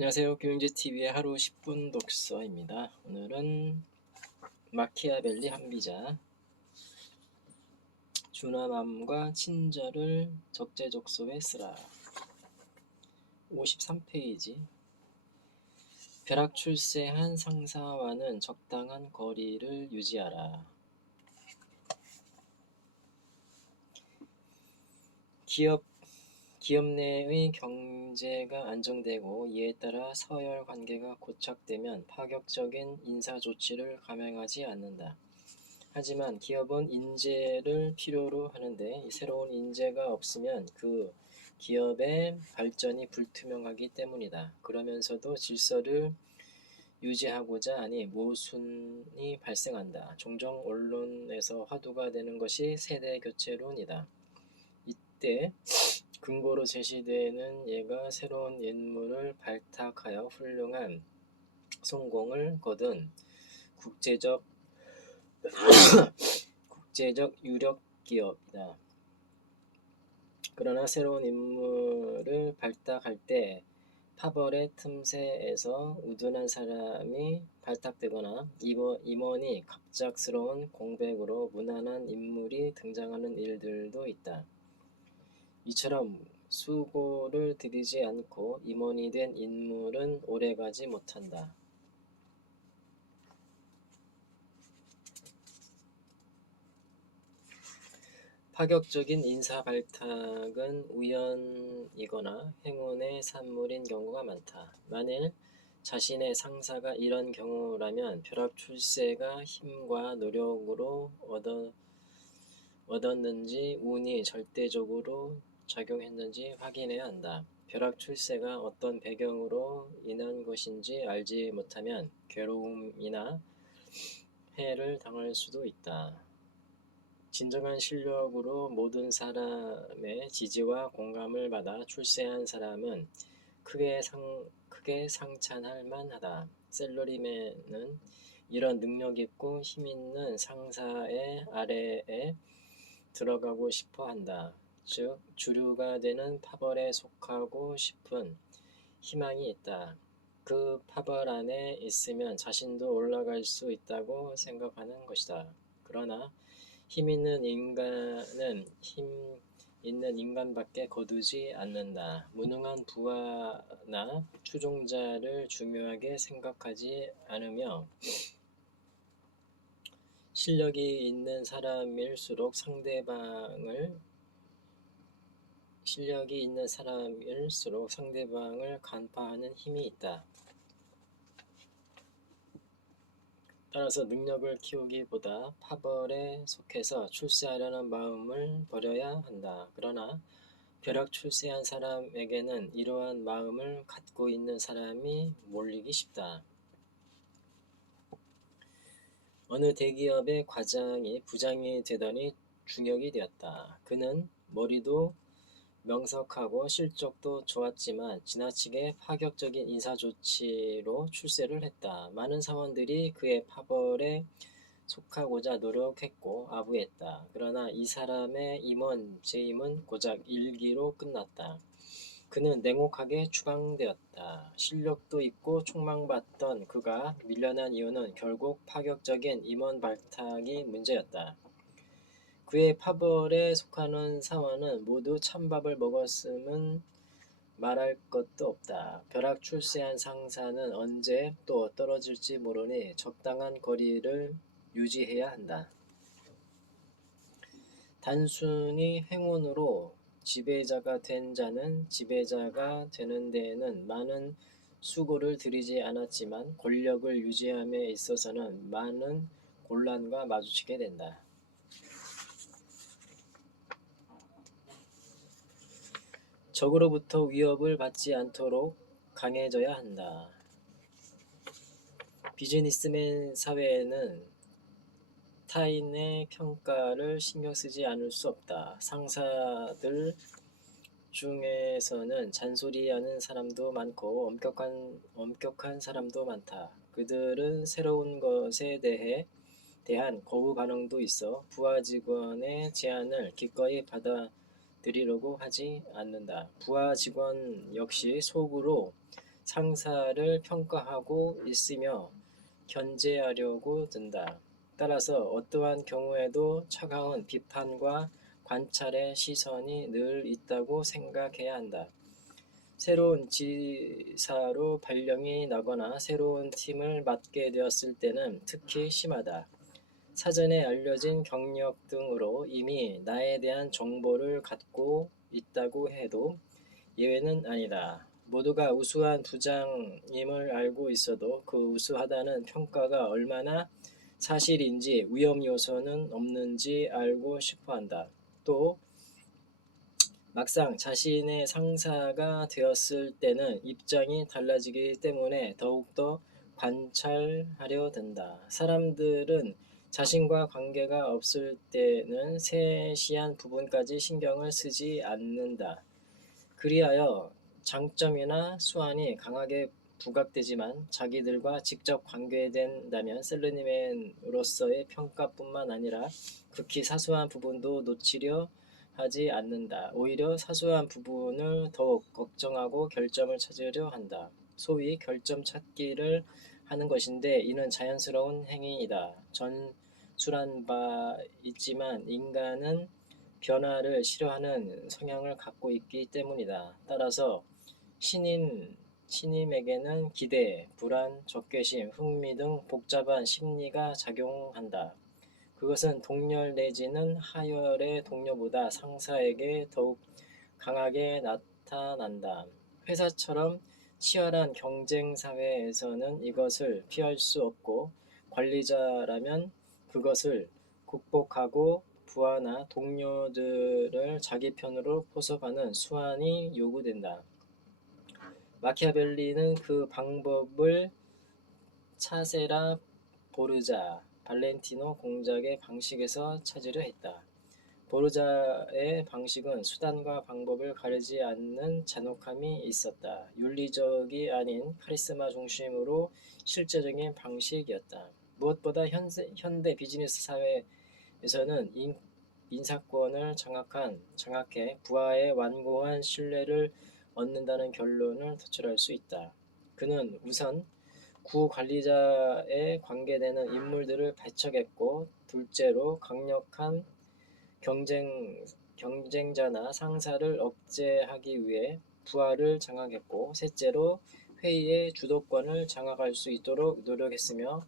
안녕하세요. 교양제TV의 하루 10분 독서입니다. 오늘은 마키아벨리 한비자 준화맘과 친절을 적재적소에 쓰라. 53페이지. 벼락출세한 상사와는 적당한 거리를 유지하라. 기업 내의 경제가 안정되고 이에 따라 서열 관계가 고착되면 파격적인 인사 조치를 감행하지 않는다. 하지만 기업은 인재를 필요로 하는데 새로운 인재가 없으면 그 기업의 발전이 불투명하기 때문이다. 그러면서도 질서를 유지하고자 하니 모순이 발생한다. 종종 언론에서 화두가 되는 것이 세대 교체론이다. 이때 근거로 제시되는 예가 새로운 인물을 발탁하여 훌륭한 성공을 거둔 국제적 유력 기업이다. 그러나 새로운 인물을 발탁할 때 파벌의 틈새에서 우둔한 사람이 발탁되거나 임원이 갑작스러운 공백으로 무난한 인물이 등장하는 일들도 있다. 이처럼 수고를 들이지 않고 임원이 된 인물은 오래가지 못한다. 파격적인 인사 발탁은 우연이거나 행운의 산물인 경우가 많다. 만일 자신의 상사가 이런 경우라면 벼락출세가 힘과 노력으로 얻었는지 운이 절대적으로 작용했는지 확인해야 한다. 벼락출세가 어떤 배경으로 인한 것인지 알지 못하면 괴로움이나 해를 당할 수도 있다. 진정한 실력으로 모든 사람의 지지와 공감을 받아 출세한 사람은 크게 상찬할 만하다. 셀러리맨은 이런 능력 있고 힘 있는 상사의 아래에 들어가고 싶어 한다. 즉 주류가 되는 파벌에 속하고 싶은 희망이 있다. 그 파벌 안에 있으면 자신도 올라갈 수 있다고 생각하는 것이다. 그러나 힘 있는 인간은 힘 있는 인간밖에 거두지 않는다. 무능한 부하나 추종자를 중요하게 생각하지 않으며 실력이 있는 사람일수록 상대방을 간파하는 힘이 있다. 따라서 능력을 키우기보다 파벌에 속해서 출세하려는 마음을 버려야 한다. 그러나 벼락출세한 사람에게는 이러한 마음을 갖고 있는 사람이 몰리기 쉽다. 어느 대기업의 과장이 부장이 되더니 중역이 되었다. 그는 머리도 명석하고 실적도 좋았지만 지나치게 파격적인 인사조치로 출세를 했다. 많은 사원들이 그의 파벌에 속하고자 노력했고 아부했다. 그러나 이 사람의 임원 재임은 고작 일기로 끝났다. 그는 냉혹하게 추방되었다. 실력도 있고 촉망받던 그가 밀려난 이유는 결국 파격적인 임원 발탁이 문제였다. 그의 파벌에 속하는 사원은 모두 찬밥을 먹었음은 말할 것도 없다. 벼락출세한 상사는 언제 또 떨어질지 모르니 적당한 거리를 유지해야 한다. 단순히 행운으로 지배자가 된 자는 지배자가 되는 데에는 많은 수고를 들이지 않았지만 권력을 유지함에 있어서는 많은 곤란과 마주치게 된다. 적으로부터 위협을 받지 않도록 강해져야 한다. 비즈니스맨 사회에는 타인의 평가를 신경 쓰지 않을 수 없다. 상사들 중에서는 잔소리하는 사람도 많고 엄격한 사람도 많다. 그들은 새로운 것에 대한 거부 반응도 있어 부하 직원의 제안을 기꺼이 받아들이려고 하지 않는다. 부하 직원 역시 속으로 상사를 평가하고 있으며 견제하려고 든다. 따라서 어떠한 경우에도 차가운 비판과 관찰의 시선이 늘 있다고 생각해야 한다. 새로운 지사로 발령이 나거나 새로운 팀을 맡게 되었을 때는 특히 심하다. 사전에 알려진 경력 등으로 이미 나에 대한 정보를 갖고 있다고 해도 예외는 아니다. 모두가 우수한 부장임을 알고 있어도 그 우수하다는 평가가 얼마나 사실인지 위험 요소는 없는지 알고 싶어한다. 또 막상 자신의 상사가 되었을 때는 입장이 달라지기 때문에 더욱더 관찰하려 든다. 사람들은 자신과 관계가 없을 때는 세시한 부분까지 신경을 쓰지 않는다. 그리하여 장점이나 수완이 강하게 부각되지만 자기들과 직접 관계된다면 셀러리맨으로서의 평가뿐만 아니라 극히 사소한 부분도 놓치려 하지 않는다. 오히려 사소한 부분을 더욱 걱정하고 결점을 찾으려 한다. 소위 결점 찾기를 하는 것인데 이는 자연스러운 행위이다. 전술한 바 있지만 인간은 변화를 싫어하는 성향을 갖고 있기 때문이다. 따라서 신임에게는 기대, 불안, 적개심, 흥미 등 복잡한 심리가 작용한다. 그것은 동열 내지는 하열의 동료보다 상사에게 더욱 강하게 나타난다. 회사처럼 치열한 경쟁 사회에서는 이것을 피할 수 없고 관리자라면 그것을 극복하고 부하나 동료들을 자기 편으로 포섭하는 수완이 요구된다. 마키아벨리는 그 방법을 차세라 보르자, 발렌티노 공작의 방식에서 찾으려 했다. 보르자의 방식은 수단과 방법을 가리지 않는 잔혹함이 있었다. 윤리적이 아닌 카리스마 중심으로 실제적인 방식이었다. 무엇보다 현대 비즈니스 사회에서는 인사권을 장악해 부하의 완고한 신뢰를 얻는다는 결론을 도출할 수 있다. 그는 우선 구 관리자에 관계되는 인물들을 배척했고, 둘째로 강력한 경쟁자나 상사를 억제하기 위해 부하를 장악했고, 셋째로 회의의 주도권을 장악할 수 있도록 노력했으며,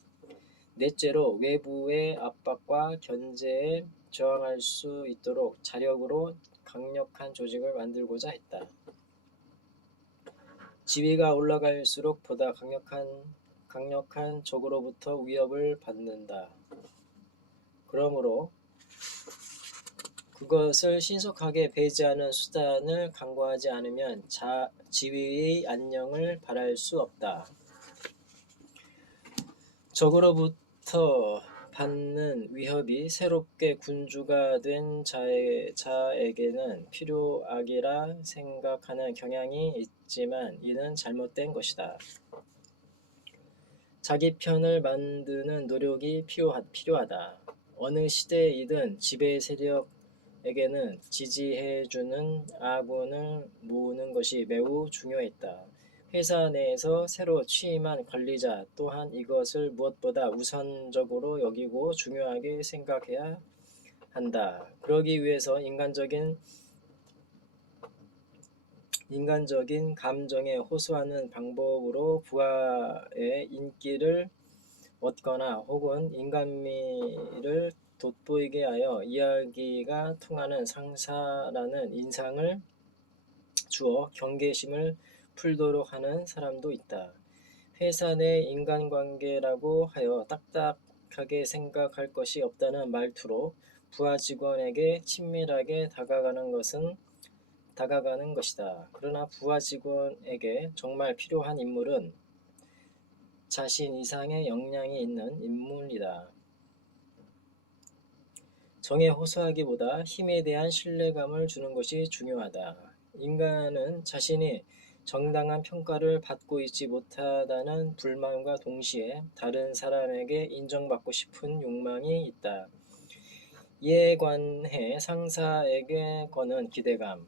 넷째로 외부의 압박과 견제에 저항할 수 있도록 자력으로 강력한 조직을 만들고자 했다. 지위가 올라갈수록 보다 강력한 적으로부터 위협을 받는다. 그러므로 그것을 신속하게 배제하는 수단을 강구하지 않으면 지위의 안녕을 바랄 수 없다. 적으로부터 받는 위협이 새롭게 군주가 된 자에게는 필요악이라 생각하는 경향이 있지만 이는 잘못된 것이다. 자기 편을 만드는 노력이 필요하다. 어느 시대이든 지배 세력에게는 지지해주는 아군을 모으는 것이 매우 중요했다. 회사 내에서 새로 취임한 관리자 또한 이것을 무엇보다 우선적으로 여기고 중요하게 생각해야 한다. 그러기 위해서 인간적인 감정에 호소하는 방법으로 부하의 인기를 얻거나 혹은 인간미를 돋보이게 하여 이야기가 통하는 상사라는 인상을 주어 경계심을 풀도록 하는 사람도 있다. 회사 내 인간관계라고 하여 딱딱하게 생각할 것이 없다는 말투로 부하 직원에게 친밀하게 다가가는 것이다. 그러나 부하 직원에게 정말 필요한 인물은 자신 이상의 역량이 있는 인물이다. 정에 호소하기보다 힘에 대한 신뢰감을 주는 것이 중요하다. 인간은 자신이 정당한 평가를 받고 있지 못하다는 불만과 동시에 다른 사람에게 인정받고 싶은 욕망이 있다. 이에 관해 상사에게 거는 기대감이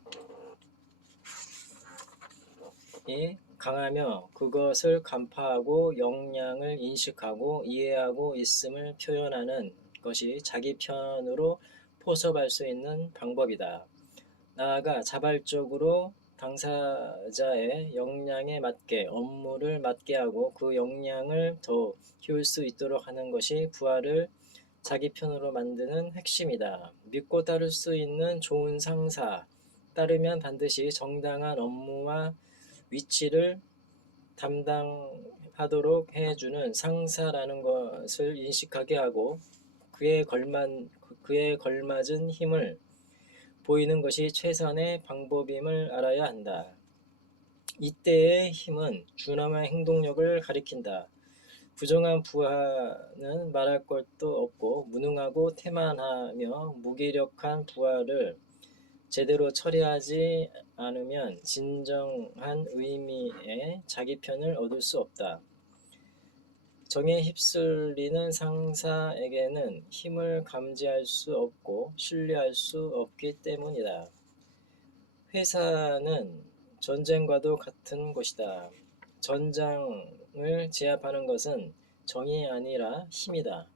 강하며 그것을 간파하고 역량을 인식하고 이해하고 있음을 표현하는 것이 자기 편으로 포섭할 수 있는 방법이다. 나아가 자발적으로 당사자의 역량에 맞게 업무를 맡게 하고 그 역량을 더 키울 수 있도록 하는 것이 부하를 자기 편으로 만드는 핵심이다. 믿고 따를 수 있는 좋은 상사, 따르면 반드시 정당한 업무와 위치를 담당하도록 해주는 상사라는 것을 인식하게 하고 그에 걸맞은 힘을 보이는 것이 최선의 방법임을 알아야 한다. 이때의 힘은 준엄한 행동력을 가리킨다. 부정한 부하는 말할 것도 없고 무능하고 태만하며 무기력한 부하를 제대로 처리하지 않으면 진정한 의미의 자기 편을 얻을 수 없다. 정에 휩쓸리는 상사에게는 힘을 감지할 수 없고 신뢰할 수 없기 때문이다. 회사는 전쟁과도 같은 곳이다. 전장을 제압하는 것은 정이 아니라 힘이다.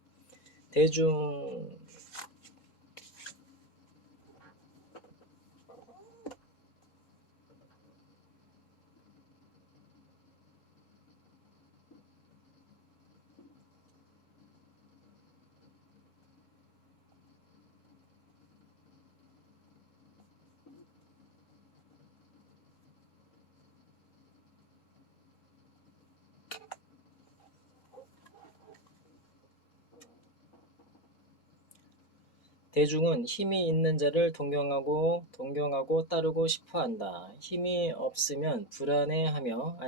대중은 힘이 있는 자를 동경하고 따르고 싶어 한다. 힘이 없으면 불안해하며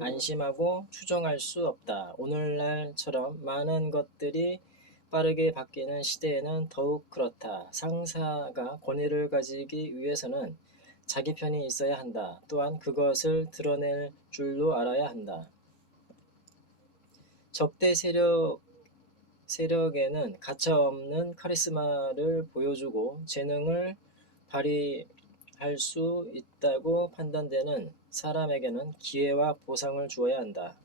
안심하고 추정할 수 없다. 오늘날처럼 많은 것들이 빠르게 바뀌는 시대에는 더욱 그렇다. 상사가 권위를 가지기 위해서는 자기 편이 있어야 한다. 또한 그것을 드러낼 줄도 알아야 한다. 적대 세력에는 가차없는 카리스마를 보여주고 재능을 발휘할 수 있다고 판단되는 사람에게는 기회와 보상을 주어야 한다.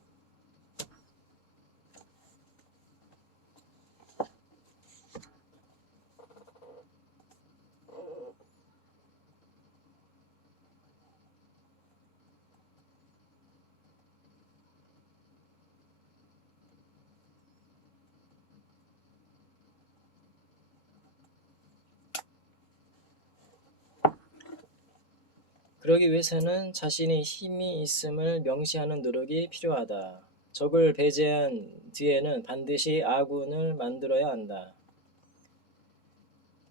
그러기 위해서는 자신이 힘이 있음을 명시하는 노력이 필요하다. 적을 배제한 뒤에는 반드시 아군을 만들어야 한다.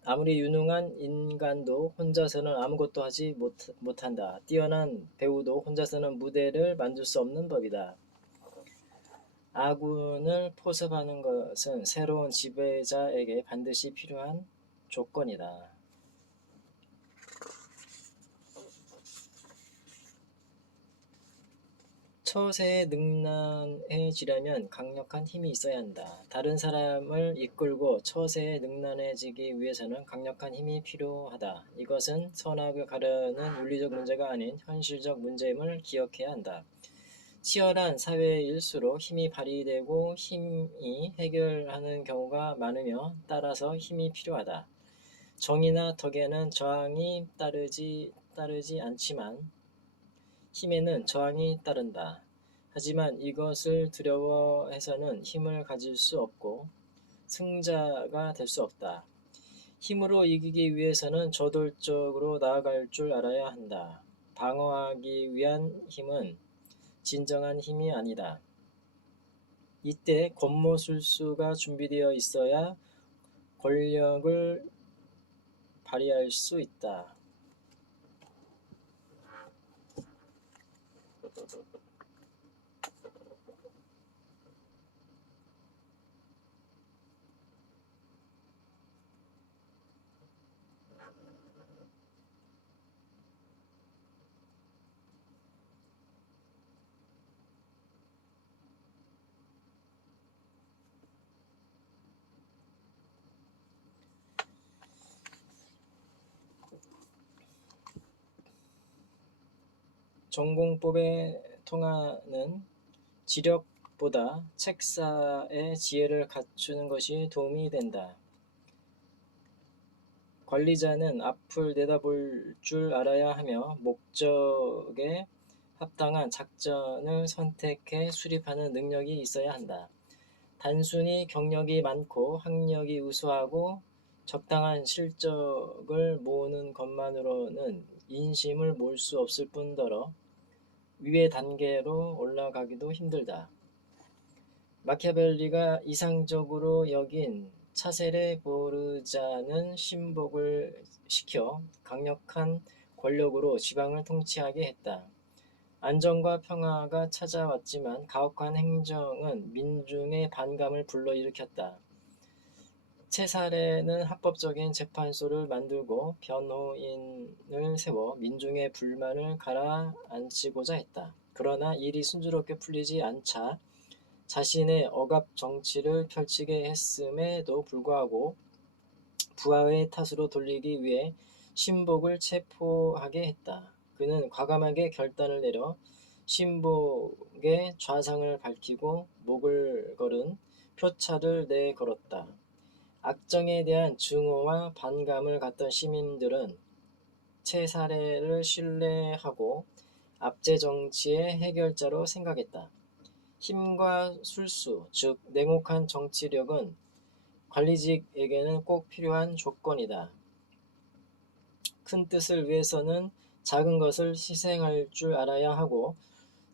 아무리 유능한 인간도 혼자서는 아무것도 하지 못한다. 뛰어난 배우도 혼자서는 무대를 만들 수 없는 법이다. 아군을 포섭하는 것은 새로운 지배자에게 반드시 필요한 조건이다. 처세에 능란해지려면 강력한 힘이 있어야 한다. 다른 사람을 이끌고 처세에 능란해지기 위해서는 강력한 힘이 필요하다. 이것은 선악을 가르는 윤리적 문제가 아닌 현실적 문제임을 기억해야 한다. 치열한 사회일수록 힘이 발휘되고 힘이 해결하는 경우가 많으며 따라서 힘이 필요하다. 정의나 덕에는 저항이 따르지 않지만 힘에는 저항이 따른다. 하지만 이것을 두려워해서는 힘을 가질 수 없고 승자가 될 수 없다. 힘으로 이기기 위해서는 저돌적으로 나아갈 줄 알아야 한다. 방어하기 위한 힘은 진정한 힘이 아니다. 이때 권모술수가 준비되어 있어야 권력을 발휘할 수 있다. 전공법에 통하는 지력보다 책사의 지혜를 갖추는 것이 도움이 된다. 관리자는 앞을 내다볼 줄 알아야 하며 목적에 합당한 작전을 선택해 수립하는 능력이 있어야 한다. 단순히 경력이 많고 학력이 우수하고 적당한 실적을 모으는 것만으로는 인심을 모을 수 없을 뿐더러 위의 단계로 올라가기도 힘들다. 마키아벨리가 이상적으로 여긴 차세레 보르자는 신복을 시켜 강력한 권력으로 지방을 통치하게 했다. 안정과 평화가 찾아왔지만 가혹한 행정은 민중의 반감을 불러일으켰다. 체사레는 합법적인 재판소를 만들고 변호인을 세워 민중의 불만을 가라앉히고자 했다. 그러나 일이 순조롭게 풀리지 않자 자신의 억압 정치를 펼치게 했음에도 불구하고 부하의 탓으로 돌리기 위해 신복을 체포하게 했다. 그는 과감하게 결단을 내려 신복의 좌상을 밝히고 목을 걸은 표차를 내걸었다. 악정에 대한 증오와 반감을 갖던 시민들은 체사레를 신뢰하고 압제 정치의 해결자로 생각했다. 힘과 술수, 즉 냉혹한 정치력은 관리직에게는 꼭 필요한 조건이다. 큰 뜻을 위해서는 작은 것을 희생할 줄 알아야 하고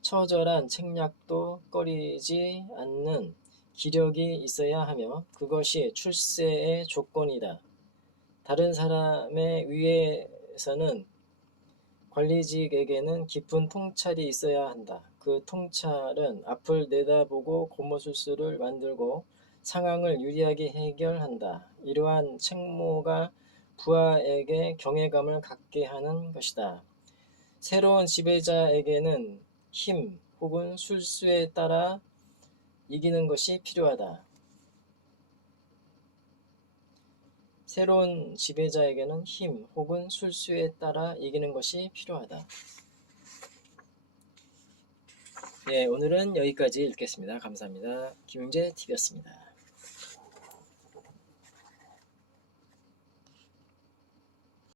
처절한 책략도 꺼리지 않는 기력이 있어야 하며 그것이 출세의 조건이다. 다른 사람에 의해서는 관리직에게는 깊은 통찰이 있어야 한다. 그 통찰은 앞을 내다보고 고무술수를 만들고 상황을 유리하게 해결한다. 이러한 책무가 부하에게 경외감을 갖게 하는 것이다. 새로운 지배자에게는 힘 혹은 술수에 따라 이기는 것이 필요하다. 새로운 지배자에게는 힘 혹은 술수에 따라 이기는 것이 필요하다. 예, 오늘은 여기까지 읽겠습니다. 감사합니다. 김용재 TV였습니다.